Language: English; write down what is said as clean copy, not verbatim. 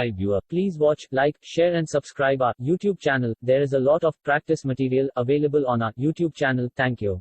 Hi viewer, please watch, like, share and subscribe our YouTube channel. There is a lot of practice material available on our YouTube channel. Thank you.